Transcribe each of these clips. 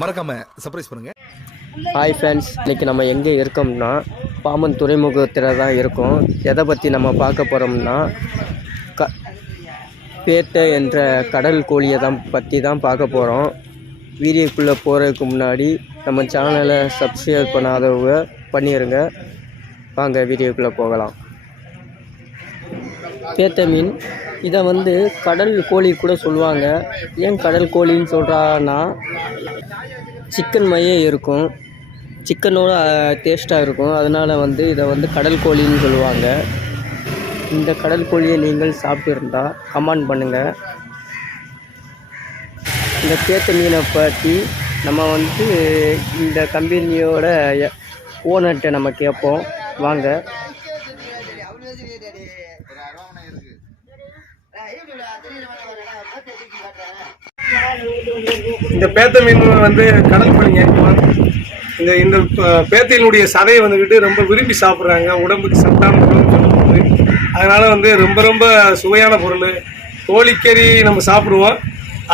மறக்காம சர்ப்ரைஸ் பண்ணுங்க. Hi friends, இன்றைக்கி நம்ம எங்கே இருக்கோம்னா பாம்பன் துறைமுகத்தில் தான் இருக்கோம். எதை பற்றி நம்ம பார்க்க போகிறோம்னா பேட்டை என்ற கடல் கோழியை பற்றி தான் பார்க்க போகிறோம். வீடியோக்குள்ளே போகிறதுக்கு முன்னாடி நம்ம சேனலை சப்ஸ்கிரைப் பண்ணாதவங்க பண்ணிடுங்க. வாங்க வீடியோக்குள்ளே போகலாம். பேட்டை மீன் இதை கடல் கோழி கூட சொல்லுவாங்க. ஏன் கடல் கோழின்னு சொல்கிறான்னா சிக்கன் மையே இருக்கும், சிக்கனோட டேஸ்ட்டாக இருக்கும். அதனால் இதை கடல் கோழின்னு சொல்லுவாங்க. இந்த கடல் கோழியை நீங்கள் சாப்பிட்டிருந்தால் கமெண்ட் பண்ணுங்கள். இந்த பேட்டை மீனை பற்றி நம்ம இந்த கம்பெனியோட ஓனர்கிட்ட நம்ம கேட்போம். வாங்க. இந்த பேத்த மீன் கடல் கோழிங்க. இந்த பேத்தையினுடைய சதையை ரொம்ப விரும்பி சாப்பிட்றாங்க. உடம்புக்கு சத்தான பொருள் சொல்லும்போது அதனால ரொம்ப ரொம்ப சுவையான பொருள். கோழிக்கறி நம்ம சாப்பிடுவோம்,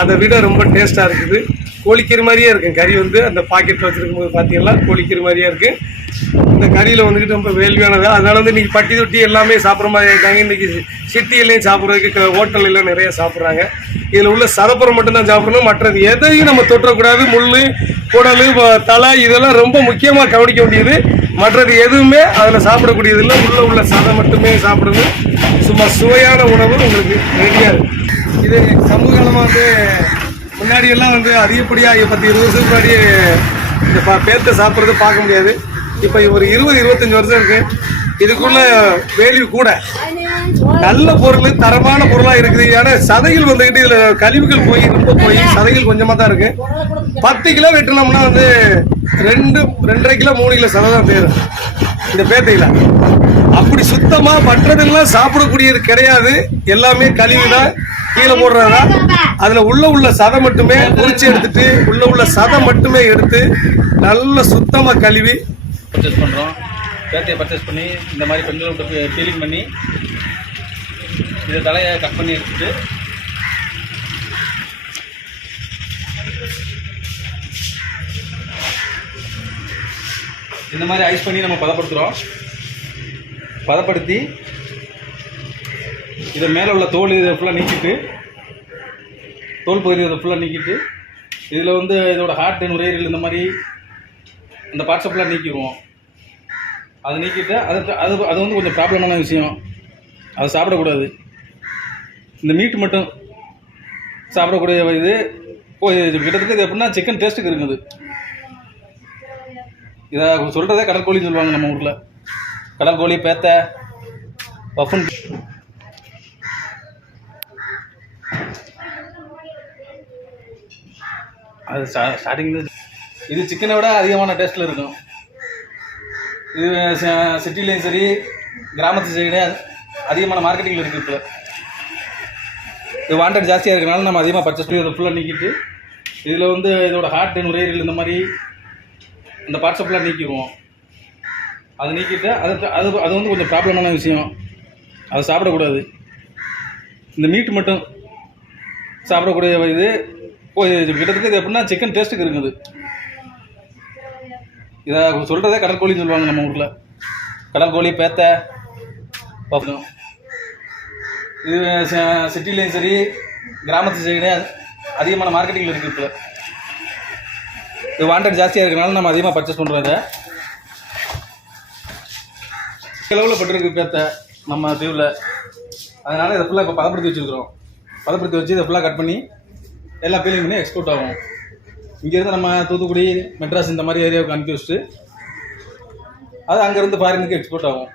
அதை விட ரொம்ப டேஸ்ட்டாக இருக்குது. கோழிக்கறி மாதிரியே இருக்கும் கறி. அந்த பாக்கெட்டில் வச்சுருக்கும் போது பார்த்தீங்கன்னா கோழிக்கறி மாதிரியே இருக்குது. இந்த கறியில் ரொம்ப வேள்வியானது. அதனால இன்றைக்கி பட்டி தொட்டி எல்லாமே சாப்பிட்ற மாதிரி இருக்காங்க. இன்றைக்கி சிட்டியிலையும் சாப்பிட்றதுக்கு ஹோட்டல்லாம் நிறைய சாப்பிட்றாங்க. இதில் உள்ள சதப்புறம் மட்டும்தான் சாப்பிடணும், மற்றது எதையும் நம்ம தொட்டக்கூடாது. முள், குடல், தலை இதெல்லாம் ரொம்ப முக்கியமாக கவனிக்க வேண்டியது. மற்றது எதுவுமே அதில் சாப்பிடக்கூடியதில்லை. உள்ள சதை மட்டுமே சாப்பிடணும். சும்மா சுவையான உணவு உங்களுக்கு ரெடியாக இருக்குது. இது சமூக காலமாக முன்னாடியெல்லாம் அதிகப்படியாக 10-20 வருஷத்துக்கு முன்னாடி இந்த பேத்தை சாப்பிட்றது பார்க்க முடியாது. இப்போ ஒரு 20-25 வருஷம் இருக்குது. இதுக்குள்ள வேல்யூ கூட. நல்ல பொருள், தரமான பொருளாக இருக்குது. ஏன்னா சதைகள் இதில் கழிவுகள் போய் சதைகள் கொஞ்சமாக தான் இருக்குது. 10 கிலோ வெட்டினோம்னா 2.5 கிலோ 3 கிலோ சதை தான் தேரும் இந்த பேத்தையில். அப்படி சுத்தமாக மற்றதெல்லாம் சாப்பிடக்கூடியது கிடையாது. எல்லாமே கழிவு தான், கீழே போடுறதா. அதில் உள்ள சதை மட்டுமே பொரிச்சு எடுத்துட்டு உள்ள சதை மட்டுமே எடுத்து நல்ல சுத்தமாக கழுவி பர்ச்சேஸ் பண்ணுறோம். பேத்தையை பர்ச்சேஸ் பண்ணி இந்த மாதிரி பெண்களை விட்டு பீலிங் பண்ணி இதை தலையை கட் பண்ணி எடுத்துட்டு இந்த மாதிரி ஐஸ் பண்ணி நம்ம பதப்படுத்துகிறோம். பதப்படுத்தி இதை மேலே உள்ள தோல் இதை ஃபுல்லாக நீக்கிட்டு, தோல் பகுதி இதை ஃபுல்லாக நீக்கிட்டு இதில் இதோட ஹார்ட், நுரையீரல் இந்த மாதிரி அந்த பார்ட்ஸை ஃபுல்லாக நீக்கிடுவோம். அதை நீக்கிட்டு அது கொஞ்சம் ப்ராப்ளமான விஷயம். அதை சாப்பிடக்கூடாது. இந்த மீட் மட்டும் சாப்பிடக்கூடிய இது கிட்டத்தட்ட இது எப்படின்னா சிக்கன் டேஸ்ட்டுக்கு இருக்குது. இதை சொல்கிறதே கடற்கோழின்னு சொல்லுவாங்க நம்ம ஊரில். கடற்கோழி, பேத்தை, பஃபன். அது ஸ்டார்டிங் இது சிக்கனை விட அதிகமான டேஸ்ட்டில் இருக்கும். இது சிட்டிலையும் சரி, கிராமத்து சைடு அதிகமான மார்க்கெட்டிங்கில் இருக்குது. இப்போ இது வாண்டட் ஜாஸ்தியாக இருக்கிறனால நம்ம அதிகமாக பர்ச்சேஸ் பண்ணி அதை ஃபுல்லாக நீக்கிட்டு இதில் இதோட ஹார்ட், நுரையீரல் இந்த மாதிரி இந்த பார்ட்ஸை ஃபுல்லாக நீக்கிடுவோம். அதை நீக்கிட்டு அது கொஞ்சம் ப்ராப்ளமான விஷயம். அதை சாப்பிடக்கூடாது. இந்த மீட் மட்டும் சாப்பிடக்கூடிய இது கிட்டத்தட்ட இது எப்படின்னா சிக்கன் டேஸ்ட்டுக்கு இருக்குது. இதை சொல்கிறதே கடற்கோழின்னு சொல்லுவாங்க நம்ம ஊரில். கடற்கோழி, பேத்தை, பஃபன். இது சிட்டிலையும் சரி, கிராமத்து சைடு அதிகமான மார்க்கெட்டிங்கில் இருக்குது. இப்போ இது வாண்டட் ஜாஸ்தியாக இருக்கிறனால நம்ம அதிகமாக பர்ச்சேஸ் பண்ணுறோம். இதை கிலோவில் பட்டிருக்கு பேத்தை நம்ம தீவில். அதனால் இதை ஃபுல்லாக இப்போ பதப்படுத்தி வச்சுருக்கிறோம். பதப்படுத்தி வச்சு இதை ஃபுல்லாக கட் பண்ணி எல்லாம் பீலிங் பண்ணி எக்ஸ்போர்ட் ஆகும். இங்கேருந்து நம்ம தூத்துக்குடி, மெட்ராஸ் இந்த மாதிரி ஏரியாவுக்கு அனுப்பி வச்சுட்டு அது அங்கேருந்து ஃபாரினுக்கு எக்ஸ்போர்ட் ஆகும்.